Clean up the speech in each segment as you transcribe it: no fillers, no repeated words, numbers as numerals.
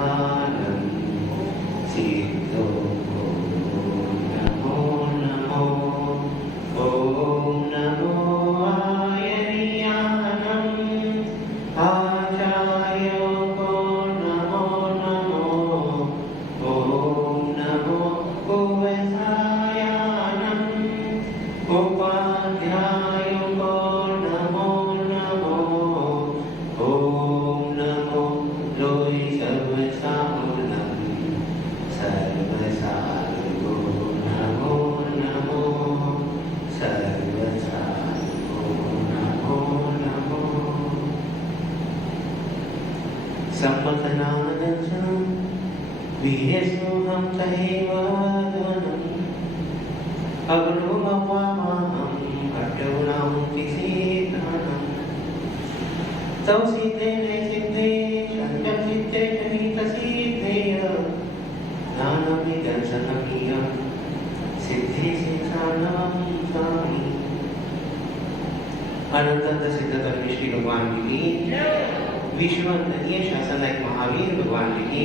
सर्वप्रधानं सिद्धो नमो नमो ॐ नमो आयर्यानम् आचार्योऽको नमो नमो ॐ नमो कुवसायानम् उपाध्यायोऽको नमो नमो ॐ नमो लोय सर्वसाहुलम् सर्वसाधुको नमो नमो सर्वसाधुको नमो नमो सम्मतनादर्शनं वीर्यसोऽहं तथैवाध्वनम् अग्नोमवामहं अट्टौणां विसीदनम् तौ सिद्धे नैसिद्धे षण्डसिद्धे शनितसिद्धेय ज्ञानमिदं सकमीयं सिद्धिशिखानां स्वामी। अनंत सिद्ध धर्म श्री भगवान की विश्ववंदनीय शासन नायक महावीर भगवान की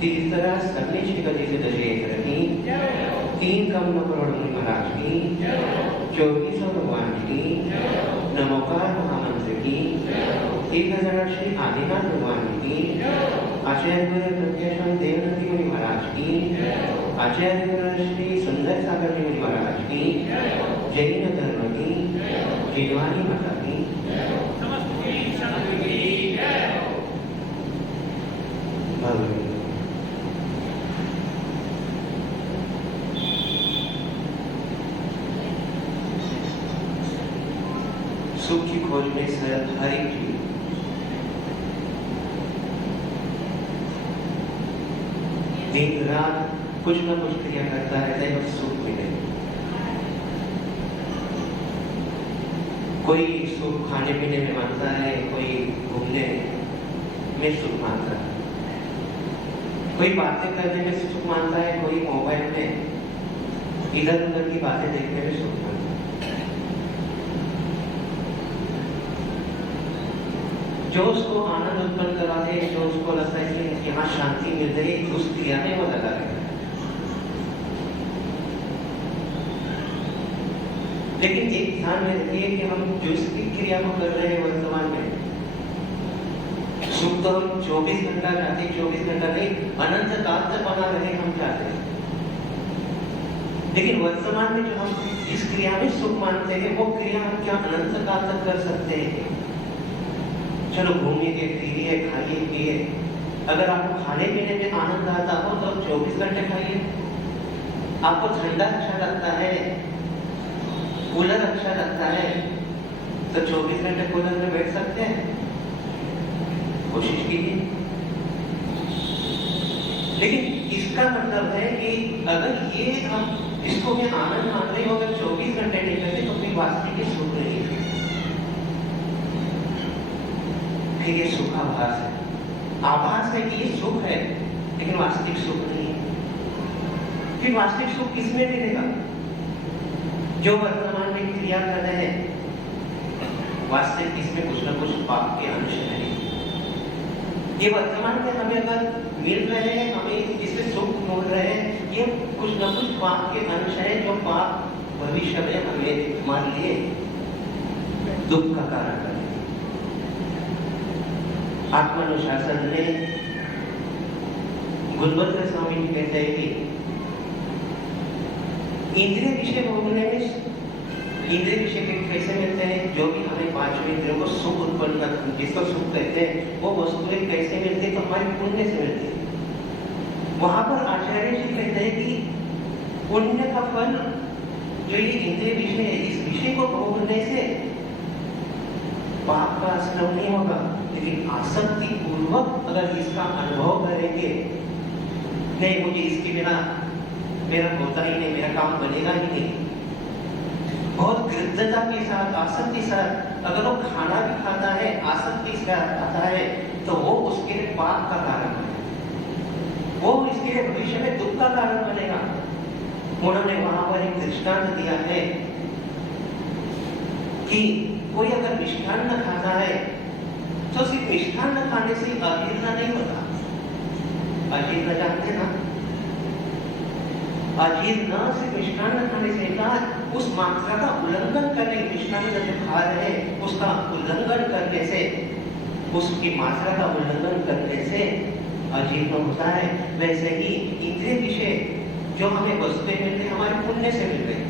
तीर्थराज करने श्री गति से दशेश्वर की तीन कमल करोड़ मुनि महाराज की 2400 भगवान की नमोकार महामंत्र की 1000 श्री आदिनाथ भगवान की आचार्य गुरु प्रत्यक्ष देवनंदी मुनि महाराज की आचार्य गुरु श्री सुंदर सागर मुनि महाराज की जैन धर्म की जिनवानी माता की सुख की खोज में हर एक जीव दिन रात कुछ न कुछ क्रिया करता रहता है बस सुख मिले। कोई सुख खाने पीने में मानता है, कोई घूमने में सुख मानता है, कोई बातें करने में सुख मानता है, कोई मोबाइल में इधर उधर की बातें देखने में सुख मानता है। जो उसको आनंद उत्पन्न कराते हैं, जो उसको लगता है कि यहाँ शांति मिल रही है, उस क्रिया में वो लगा रहता है। लेकिन एक ध्यान में रखिए कि हम जो इसकी क्रिया को कर रहे हैं वर्तमान में, सुख तो हम 24 घंटा चाहते हैं, 24 घंटा नहीं, अनंत काल तक बना रहे हम चाहते हैं। लेकिन वर्तमान में जो हम जिस क्रिया में सुख मानते हैं, वो क्रिया हम क्या अनंत काल तक कर सकते हैं? चलो घूमिए, फिरिए, खाइए, पिए। अगर आपको खाने पीने में आनंद आता हो तो 24 घंटे खाइए। आपको ठंडा अच्छा लगता है, कूलर अच्छा लगता है, तो 24 घंटे कूलर में बैठ सकते हैं। कोशिश कीजिए। लेकिन इसका मतलब है कि अगर ये हम इसको में आनंद मान रहे हो, अगर 24 घंटे नहीं करते तो फिर वास्तविक सुख नहीं है, फिर ये सुखाभास है। आभास है कि ये सुख है, लेकिन वास्तविक सुख नहीं है। फिर वास्तविक सुख किसमें मिलेगा? जो वर्तमान में क्रिया कर रहे हैं, वास्तविक इसमें कुछ न कुछ पाप के अंश है। ये वर्तमान में हमें अगर मिल रहे हैं, हमें इससे सुख मिल रहे हैं, ये कुछ न कुछ पाप के अंश है, जो पाप भविष्य में हमें मान लिए दुख का कारण बने। आत्मानुशासन में गुणवंत स्वामी जी कहते हैं कि इंद्रिय विषय भोगने में इंद्रिय विषय कैसे मिलते हैं? जो भी हमें 5 इंद्रियों को सुख उत्पन्न करते, जिसको सुख कहते हैं, वो वस्तुएं कैसे मिलती है? तो हमारे पुण्य से मिलती है। वहां पर आचार्य जी कहते हैं कि पुण्य का फल जो ये इंद्रिय विषय है, इस विषय को भोगने से पाप का स्नान नहीं होगा, लेकिन आसक्ति पूर्वक अगर इसका अनुभव करेंगे, नहीं मुझे इसके बिना मेरा होता ही नहीं, मेरा काम बनेगा ही नहीं, बहुत गृद्धता के साथ, आसक्ति के साथ अगर वो खाना भी खाता है, आसक्ति से खाता है, तो वो उसके लिए पाप का कारण बनेगा, वो इसके लिए भविष्य में दुख का कारण बनेगा। उन्होंने वहां पर एक दृष्टांत दिया है कि कोई अगर मिष्ठान्न खाता है तो सिर्फ मिष्ठान्न खाने से अधीरता नहीं होता, अजीर्ण जानते ना, अजीर्ण से मिष्टान्न खाने से इनकार, उस मात्रा का उल्लंघन करने, मिष्टान्न जब खा रहे हैं उसका उल्लंघन करने से, उसकी मात्रा का उल्लंघन करने से अजीर्ण होता है। वैसे ही इंद्रिय विषय जो हमें वस्तुएं मिलते हमारे पुण्य से मिल रहे,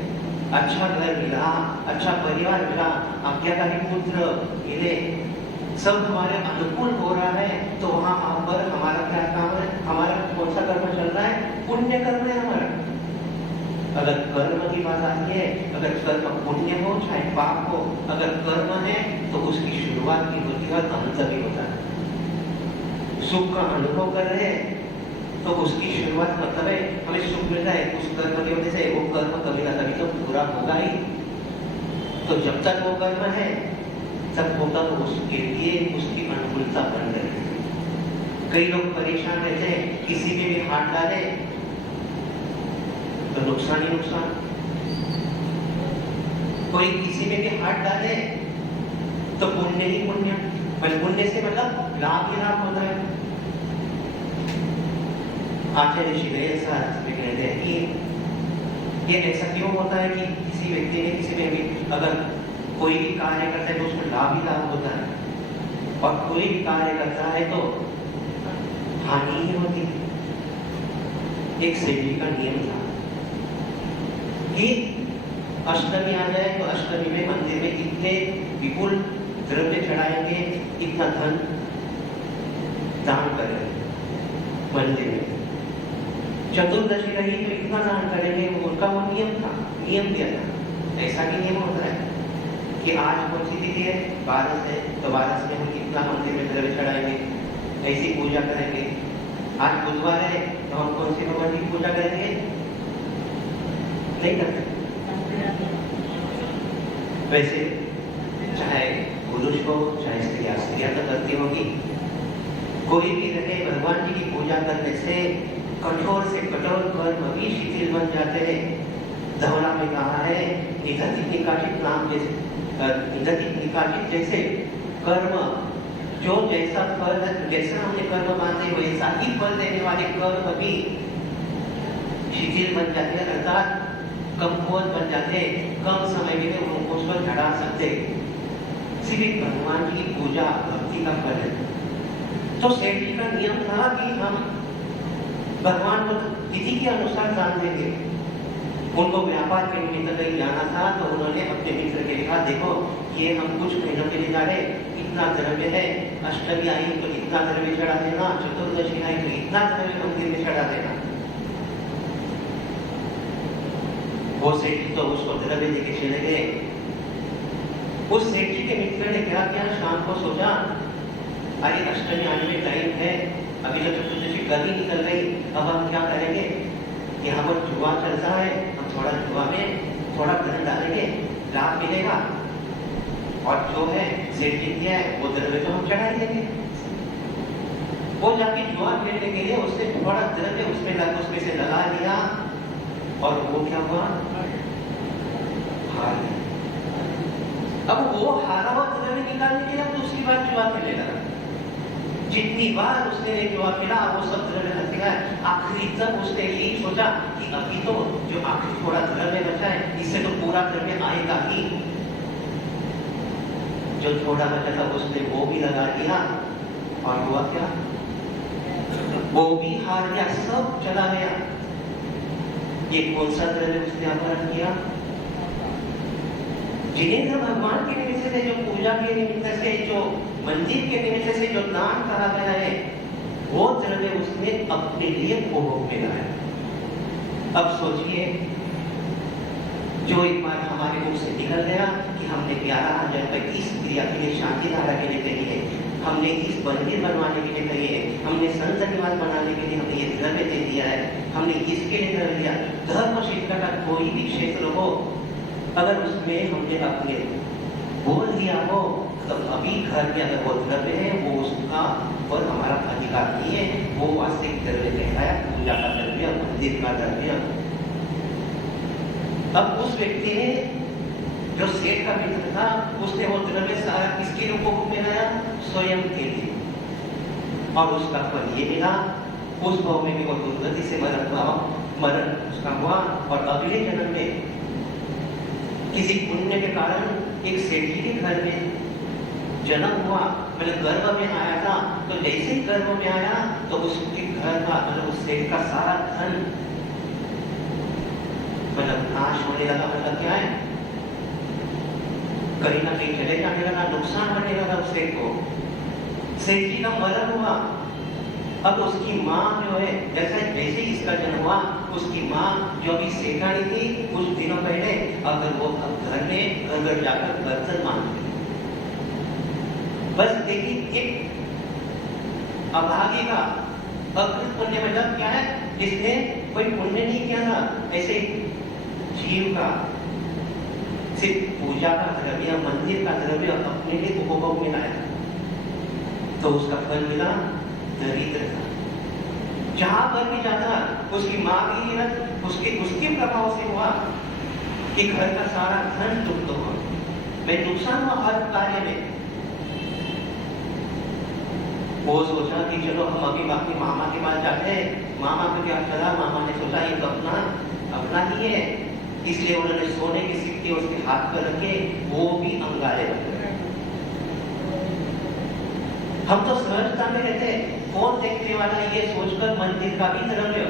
अच्छा घर मिला, अच्छा परिवार मिला, आज्ञाकारी पुत्र मिले, सब हमारे अनुकूल हो रहा है, तो वहां पर हमारा क्या काम है, हमारा कौन सा कर्म चल रहा है, पुण्य कर्म है हमारा। अगर कर्म की बात आती है, अगर कर्म पुण्य हो चाहे पाप हो, अगर कर्म है तो उसकी शुरुआत भी होती है और अंत भी होता है। सुख का अनुभव कर रहे हैं तो उसकी शुरुआत मतलब है हमें सुख मिल रहा है उस कर्म की वजह से, वो कर्म कभी ना कभी तो पूरा होगा ही। तो जब तक वो कर्म है तब होगा तो उसके लिए उसकी अनुकूलता बन रही है। कई लोग परेशान रहते हैं, किसी में भी हाथ डाले तो नुकसान ही नुकसान, कोई किसी में भी हाथ डाले तो पुण्य ही पुण्य, पर पुण्य से मतलब लाभ ही लाभ होता है। आचार्य श्री कहते हैं कि ये ऐसा क्यों होता है कि किसी व्यक्ति ने किसी में भी अगर कोई भी कार्य करता है तो उसमें लाभ ही लाभ होता है, और कोई भी कार्य करता है तो हानि ही होती है। एक सेठी का नियम था कि अष्टमी आ जाए तो अष्टमी में मंदिर में इतने विपुल द्रव्य चढ़ाएंगे, इतना धन दान करेंगे मंदिर में। चतुर्दशी रही तो इतना दान करेंगे, उनका वो नियम था, नियम दिया था। ऐसा भी नियम होता है कि आज कौन सी तिथि है, 12 है, तो 12 में हम इतना मंदिर में द्रव्य चढ़ाएंगे, ऐसी पूजा करेंगे। आज बुधवार है तो हम कौन सी भगवान की पूजा करेंगे, नहीं करते। वैसे चाहे पुरुष हो चाहे स्त्रियां तो करती होगी, कोई भी रहे भगवान जी की पूजा करने से कठोर से कठोर कर्म भी शिथिल बन जाते हैं। धवला में कहा है निधति निकाचित नाम जैसे, निधति निकाचित जैसे कर्म, जो जैसा फल, जैसा हमने कर्म बांधे वैसा ही फल देने वाले कर्म भी शिथिल बन जाते हैं, अर्थात कमजोर बन जाते, कम समय में उनको उसको झड़ा सकते। सिर्फ भगवान की पूजा भक्ति का फल है। तो सेठ जी का नियम था कि हम भगवान को तिथि के अनुसार दान देंगे। उनको व्यापार के निमित्त कहीं जाना था तो उन्होंने अपने मित्र के लिखा, देखो ये हम कुछ महीनों के लिए जा रहे, इतना द्रव्य है, अष्टमी आई तो इतना द्रव्य चढ़ा देना, चतुर्दशी आई तो इतना द्रव्य मंदिर में चढ़ा देना। वो सेठ जी तो उसको द्रव्य देके चले गए। उस सेठ जी के मित्र ने क्या किया, शाम को सोचा अरे अष्टमी आने में टाइम है, अभी तो चतुर्दशी कल ही निकल गई, अब हम क्या करेंगे, यहाँ पर जुआ चलता है, हम थोड़ा जुआ में थोड़ा धन डालेंगे, लाभ मिलेगा, और जो है सेठ जी दिया है वो द्रव्य तो हम चढ़ा देंगे। वो जाके जुआ खेलने के लिए उसने थोड़ा द्रव्य उसमें से लगा लिया, और वो क्या हुआ, हार गया। अब वो हारा हुआ द्रव्य निकालने के लिए दूसरी बार जुआ खेलने लगा। जितनी बार उसने जुआ खेला वो सब द्रव्य हट गया। आखिरी तक उसने यही सोचा कि अभी तो जो आखिरी थोड़ा द्रव्य बचा है इससे तो पूरा द्रव्य आएगा ही। जो थोड़ा बचा था उसने वो भी लगा दिया, और हुआ क्या, वो भी हार गया, सब चला गया। ये कौन सा द्रव्य उसने अपहरण किया, जिनेंद्र भगवान के निमित्त से, जो पूजा के निमित्त से, जो मंदिर के निमित्त से जो दान करा गया है, वो द्रव्य उसने अपने लिए भोग में लाया। अब सोचिए, जो एक बार हमारे मुख से निकल गया कि हमने 11,000 रुपए इस क्रिया के लिए, शांति धारा के लिए कही है, हमने इस मंदिर बनवाने के लिए कही है, हमने संत निवास बनाने के लिए हमने ये द्रव्य दे दिया है, हमने इसके लिए द्रव्य दिया। धर्म क्षेत्र का कोई भी क्षेत्र हो, अगर उसमें हमने अपने बोल दिया हो, तब अभी घर में अगर वो द्रव्य है वो उसका और हमारा अधिकार नहीं है, वो वास्तविक द्रव्य कहलाया, पूजा का द्रव्य, मंदिर का द्रव्य। अब उस व्यक्ति ने, जो सेठ का मित्र था, उसने वो द्रव्य सारा किसके रूप में लाया, स्वयं के लिए, और उसका फल ये मिला उस भाव में भी वो दुर्गति से मरण उसका हुआ और अगले जन्म में किसी पुण्य के कारण एक सेठी के घर में जन्म हुआ। मतलब गर्भ में आया था, तो जैसे ही गर्भ में आया तो उसके घर का मतलब उस सेठ का सारा धन मतलब नाश होने लगा। मतलब क्या है, कहीं ना कहीं चले जाने लगा, नुकसान होने लगा उस सेठ को। सेठ जी का मरण हुआ। अब उसकी माँ जो है, जैसे ही इसका जन्म हुआ, उसकी माँ जो अभी सेठानी थी कुछ दिनों पहले, अगर वो घर में घर जाकर बर्तन मांगती, बस देखिए एक अभागी का अकृत पुण्य मतलब क्या है, जिसने कोई पुण्य नहीं किया था, ऐसे जीव का सिर्फ पूजा का द्रव्य, मंदिर का द्रव्य अपने लिए उपभोग में लाया, तो उसका फल मिला दरिद्र था। जहां पर भी जाता उसकी माँ की उसके प्रभाव से हुआ कि घर का सारा धन लुप्त हुआ, मैं नुकसान हुआ हर कार्य में। वो सोचा कि चलो हम अभी अपने मामा के पास जाते हैं। मामा को क्या चला, मामा ने सोचा ये तो अपना ही है, इसलिए उन्होंने सोने के सिक्के उसके हाथ पर रखे, वो भी अंगारे बन गए। हम तो सहजता में रहते, कौन देखने वाला ये सोचकर मंदिर का भी द्रव्य।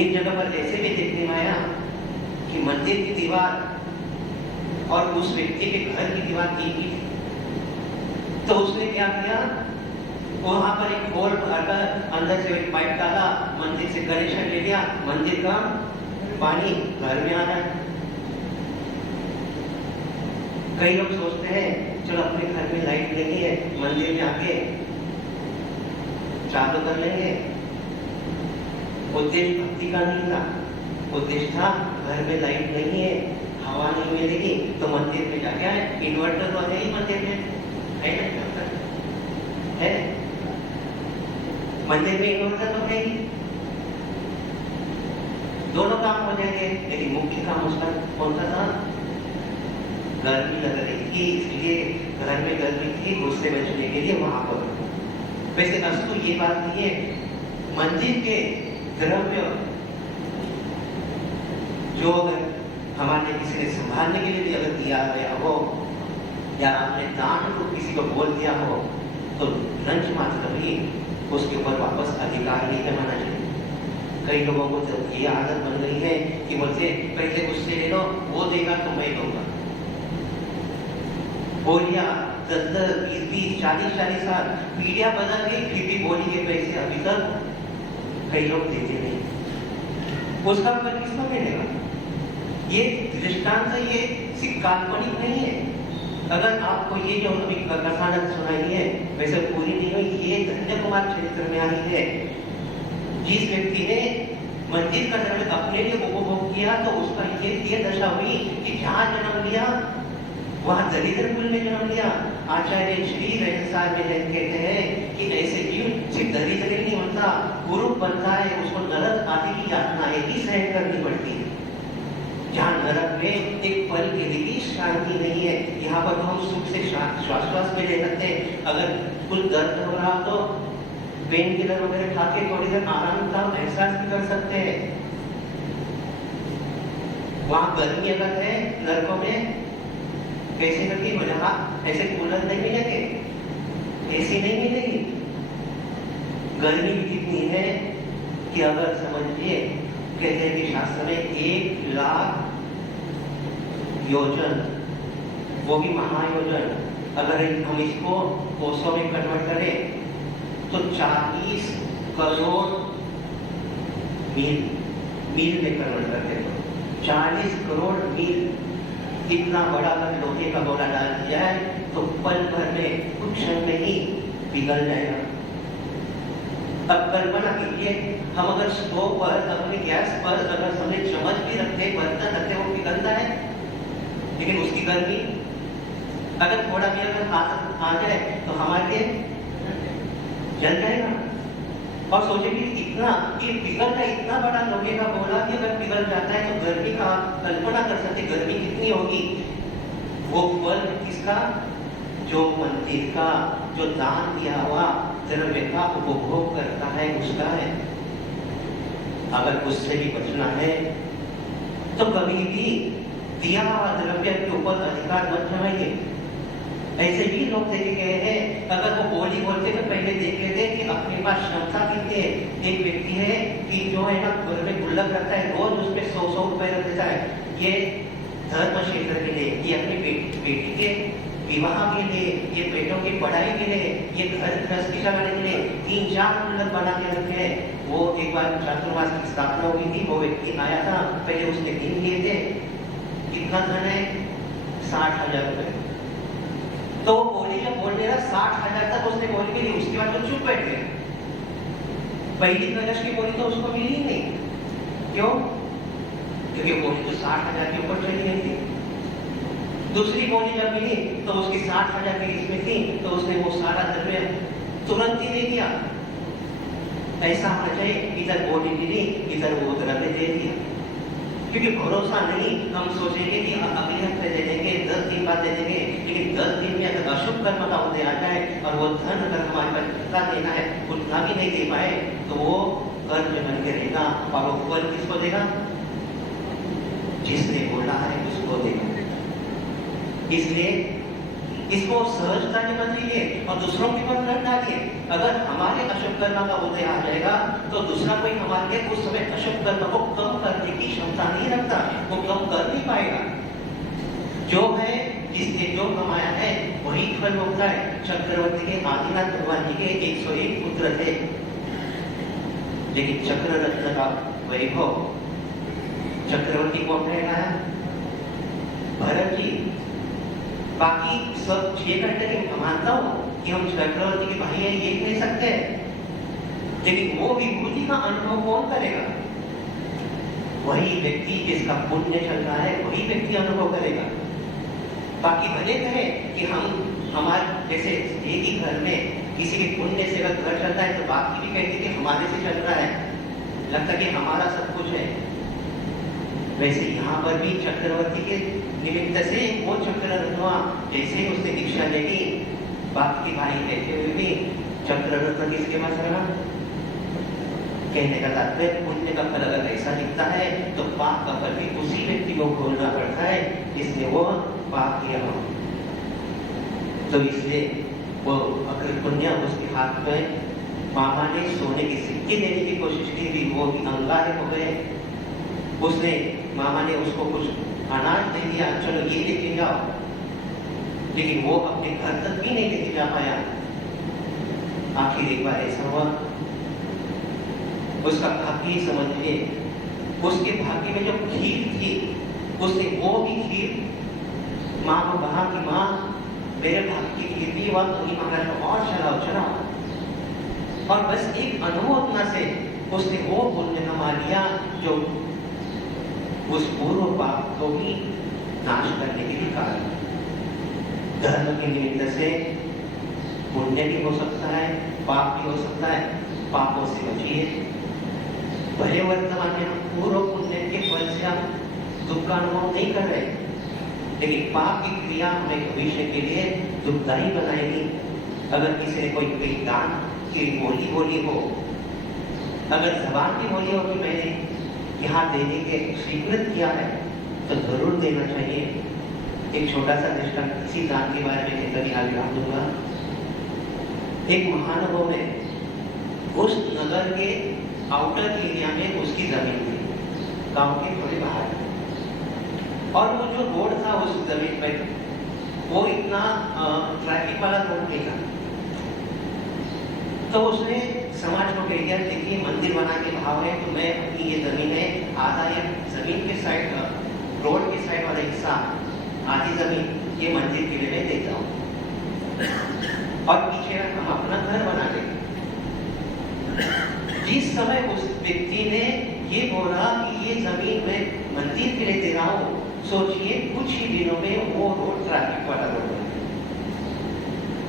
एक जगह पर ऐसे भी देखने में आया कि मंदिर की दीवार और उस व्यक्ति के घर की दीवार एक ही थी। तो उसने क्या किया, वहां पर एक होल भरकर अंदर से एक पाइप डाला, मंदिर से कनेक्शन ले लिया, मंदिर का पानी घर में आ रहा है। कई लोग सोचते हैं चलो अपने घर में लाइट लगी है, मंदिर में आके चालू कर लेंगे। उद्देश्य भक्ति का नहीं था, उद्देश्य था घर में लाइट नहीं है, हवा नहीं मिलेगी, तो मंदिर में जाके आए। इन्वर्टर तो है ही मंदिर में, है मंदिर में इन्वर्टर तो है ही, दोनों काम हो जाएंगे। लेकिन मुख्य काम उसका कौन सा था, गर्मी लग रही थी, इसलिए घर में गर्मी थी, उससे बचने के लिए वहां पर। वैसे अस्तु ये बात नहीं है, मंदिर के द्रव्य जो अगर हमारे किसी ने संभालने के लिए भी अगर दिया गया हो, या आपने दान को किसी को बोल दिया हो, तो लंच मात्र भी उसके ऊपर वापस अधिकार नहीं जमाना चाहिए। कई लोगों को तो ये आदत बन गई है कि मुझसे पहले उससे ले लो, वो देगा तो मैं दूंगा। बोलिया 10-10, 20-20, 40-40 साल पीढ़ियां बदल गई, फिर भी बोली के पैसे अभी तक कई लोग देते नहीं। उसका फल किसको मिलेगा? ये दृष्टांत ये सिर्फ काल्पनिक नहीं है। अगर आपको ये जो अभी कथानक सुनाई है वैसे पूरी नहीं हुई, ये धन्य कुमार चरित्र में आई है। जिस व्यक्ति ने मंदिर का द्रव्य अपने लिए उपभोग किया, तो उसका ये दशा हुई कि जहां जन्म लिया वहां दरिद्र कुल में जन्म लिया। आचार्य श्री रहसार में कहते हैं कि ऐसे जीव सिर्फ दरिद्र ही नहीं बनता, कुरूप बनता है, उसको नरक आदि की यातनाएं भी सहन करनी पड़ती है। जहाँ नरक में एक पल के लिए भी शांति नहीं है। यहाँ पर तो हम सुख से श्वास में ले सकते हैं। अगर कुछ दर्द हो रहा तो पेन किलर वगैरह खा के थोड़ी देर आराम का एहसास भी कर सकते हैं। वहां गर्मी अगर है नरकों में कैसे करके हो, जहाँ ऐसे कूलर नहीं मिलेंगे, एसी नहीं मिलेगी। गर्मी कितनी है कि अगर समझिए, कहते हैं कि शास्त्र में 1 लाख योजन, वो भी महायोजन, अगर हम इसको कोसों में कन्वर्ट करें तो 40 करोड़ मील में कन्वर्ट करते हैं। 40 करोड़ मील, इतना बड़ा अगर लोहे का गोला डाल दिया है तो पल भर में कुछ क्षण में ही पिघल जाएगा। अब कल्पना कीजिए, हम अगर स्टोव पर अपने गैस पर अगर हमने चम्मच भी रखते, बर्तन रखते, वो पिघलता है, लेकिन उसकी गर्मी अगर थोड़ा भी अगर आ जाए तो हमारे जल जाएगा। और सोचे कि इतना ये पिघल का इतना बड़ा लोहे का गोला भी अगर पिघल जाता है तो गर्मी का कल्पना कर सकते, गर्मी कितनी होगी। वो फल किसका, जो मंदिर का जो दान दिया हुआ द्रव्य का उपभोग करता है उसका है। अगर उससे भी बचना है तो कभी भी दिया हुआ द्रव्य के ऊपर अधिकार मत जमाइए। ऐसे भी लोग देखे गए हैं, अगर वो बोली बोलते तो पहले देख लेते कि अपने पास क्षमता कितनी है। एक व्यक्ति है कि जो है ना घर में गुल्लक रखता है, रोज उसमें 100 रुपए रख देता है। ये धर्म क्षेत्र के लिए, ये अपनी बेटी के विवाह के लिए, ये बेटों की पढ़ाई के लिए, ये घर गृहस्थी चलाने के लिए 3-4 गुल्लक बना के रखे हैं। वो एक बार चातुर्मास की स्थापना हुई थी, वो व्यक्ति आया था, पहले उसने गिन लिए थे कितना धन है, 60,000 रुपए। तो वो बोली जब बोलने लगा 60,000 तक उसने बोली नहीं, उसके बाद तो चुप बैठ गया। पहली कलश की बोली तो उसको मिली ही नहीं। क्यों? क्योंकि बोली तो 60,000 के ऊपर चली गई थी। दूसरी बोली जब मिली तो उसकी 60,000 की इसमें थी, तो उसने वो सारा द्रव्य तुरंत ही दे दिया। ऐसा होना चाहिए, इधर बोली मिली, इधर वो द्रव्य दे दिया। क्योंकि भरोसा नहीं, हम सोचेंगे कि अगले हफ्ते दे देंगे, 10 दिन बाद दे देंगे, लेकिन 10 दिन में अगर अशुभ कर्म का उदय आ जाए और वो धन अगर हमारे पास कितना देना है उतना भी नहीं दे पाए तो वो कर्म बन के रहेगा। और वो फल किसको देगा? जिसने बोला है उसको देगा। इसलिए इसको सहजता से बदलिए और दूसरों के ऊपर न डालिए। अगर हमारे अशुभ कर्म का उदय आ जाएगा तो दूसरा कोई हमारे उस समय अशुभ कर्म को कम करने की क्षमता नहीं रखता, वो कम कर नहीं पाएगा। जो है जिसने जो कमाया है वही फल होता है। चक्रवर्ती के आदिनाथ भगवान जी के 101 पुत्र थे, लेकिन चक्र रत्न का वैभव चक्रवर्ती कौन रहेगा? भरत जी। बाकी सब ये कहते हैं कि मानता हूं कि हम चक्रवर्ती के भाई हैं, ये कह सकते हैं, लेकिन वो विभूति का अनुभव कौन करेगा? वही व्यक्ति जिसका पुण्य चल रहा है वही व्यक्ति अनुभव करेगा। बाकी भले कहें कि हम हमारे जैसे एक ही घर में किसी के पुण्य से अगर घर चलता है तो बाकी भी कहते कि हमारे से चल रहा है, लगता कि हमारा सब कुछ है। वैसे यहाँ पर भी चक्रवर्ती के निमित्त से वो चक्ररत्न जैसे ही उसने दीक्षा ले ली, बाकी भाई कहते हुए भी चक्ररत्न किसके पास रहा? कहने का तात्पर्य पुण्य का फल अगर ऐसा दिखता है तो पाप का फल भी उसी व्यक्ति को भोगना पड़ता है जिसने वो पाप किया हो। तो इसलिए वो अगर पुण्य उसके हाथ में, मामा ने सोने की सिक्के देने की कोशिश की थी, वो भी अंगारे हो गए। उसने मामा ने उसको कुछ अनाज दे दिया, चलो ये लेके जाओ, लेकिन वो अपने घर तक भी नहीं लेके जा पाया। आखिर एक बार ऐसा हुआ, उसका भाग्य समझिए, उसके भाग्य में जो खीर थी उसने वो भी खीर माँ को कहा कि माँ मेरे भाग्य की खीर भी वक्त नहीं महाराज को और चलाओ। और बस एक अनुमोदना से उसने वो पुण्य कमा लिया जो उस पूर्व पाप को भी नाश करने के लिए कारण। धर्म के निमित्त से पुण्य भी हो सकता है, पाप भी हो सकता है। पापों से बचिए। भले वर्तमान में हम पूर्व पुण्य के फल से हम दुख का अनुभव नहीं कर रहे, लेकिन पाप की क्रिया हमें भविष्य के लिए दुखदायी बनाएगी। अगर किसी ने कोई दान की बोली हो, अगर जबान की बोली हो कि मैंने यहाँ देने के स्वीकृत किया है तो जरूर देना चाहिए। एक छोटा सा दृष्टांत इसी दान के बारे में कहकर यहाँ विराम दूंगा। एक महानुभव ने उस नगर के आउटर एरिया में उसकी जमीन थी, गांव के थोड़े बाहर, और वो जो रोड था उस जमीन पर वो इतना ट्रैफिक वाला रोड नहीं था। तो उसने समाज को कह दिया देखिए मंदिर बना के भाव है तो मैं अपनी ये जमीन है आधा, या जमीन के साइड रोड के साइड वाला हिस्सा आधी जमीन ये मंदिर के लिए मैं देता हूँ और पीछे हम अपना घर बना लेंगे। जिस समय उस व्यक्ति ने ये बोला कि ये जमीन मैं मंदिर के लिए दे रहा हूँ, सोचिए कुछ ही दिनों में वो रोड ट्रैफिक वाला रोड बना।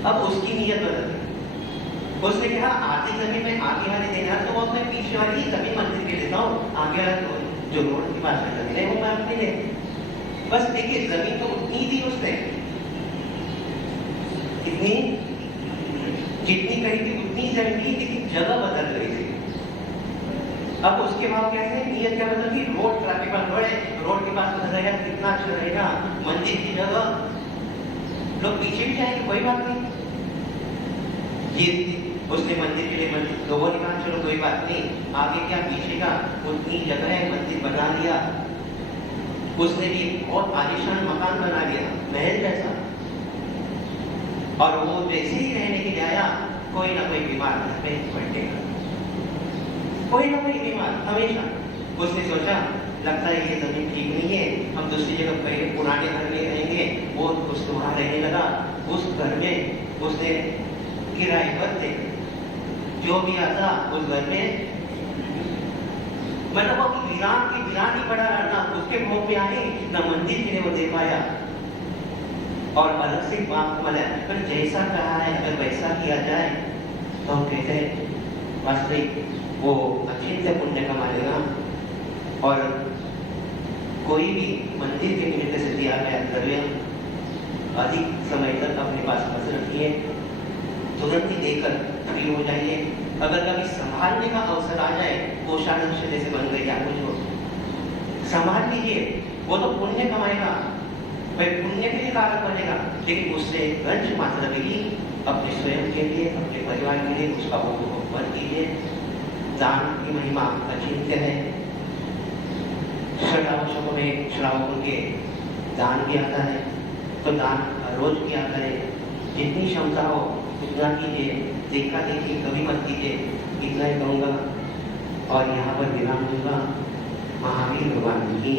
अब उसकी नीयत बदल गई। उसने कहा आधी जमीन में आगे वाले देना तो वो मैं पीछे वाली जमीन मंदिर के देता हूँ, आगे वाला तो जो रोड के पास में जमीन है वो मैं अपने ले। बस देखिए जमीन तो उतनी थी उसने, इतनी जितनी कही थी उतनी जमीन थी, लेकिन जगह बदल गई थी। अब उसके बाद कैसे नियत क्या बदल गई? रोड ट्रैफिक पर रोड है, रोड के पास रहेगा कितना अच्छा रहेगा, मंदिर की जगह लोग पीछे भी जाएंगे, कोई बात नहीं। ये उसने मंदिर के लिए मंदिर लोगों ने कहा चलो कोई बात नहीं, आगे क्या पीछे का उतनी जगह है, मंदिर बना दिया। उसने भी बहुत आलीशान मकान बना दिया, महल जैसा। और वो वैसे ही रहने के लिए आया, कोई ना कोई बीमार घर में बैठेगा, कोई ना कोई बीमार हमेशा। उसने सोचा लगता है ये जमीन ठीक नहीं है, हम दूसरी जगह पहले पुराने घर में रहेंगे। वो उस वहां रहने लगा। उस घर में उसने किराए पर थे, जो भी आता उस घर में, मतलब वो वीरान ही पड़ा रहना, उसके मुंह में आए ना मंदिर के लिए वो दे पाया। और अलग से बात मिला, पर जैसा कहा है अगर वैसा किया जाए तो हम कहते हैं वास्तविक वो अच्छे से पुण्य कमा लेगा। और कोई भी मंदिर के निमित्त से दिया गया द्रव्य अधिक समय तक अपने पास बस रखिए, तुरंत ही देकर फ्री हो जाइए। अगर कभी संभालने का अवसर आ जाए, कोषाध्यक्ष जैसे बन गई या कुछ हो, संभाल लीजिए, वो तो पुण्य कमाएगा, वह पुण्य के लिए कारक बनेगा, लेकिन उससे रंज मात्र मिली अपने स्वयं के लिए, अपने परिवार के लिए, उसका वो मत कीजिए। दान की महिमा अचिंत्य है। श्रावकों में श्रावकों के दान किया जाता है, तो दान रोज किया करें, जितनी क्षमता हो उतना कीजिए, देखा देखी कभी मत कीजिए। इतना ही कहूँगा और यहाँ पर विराम दूंगा। महावीर भगवान की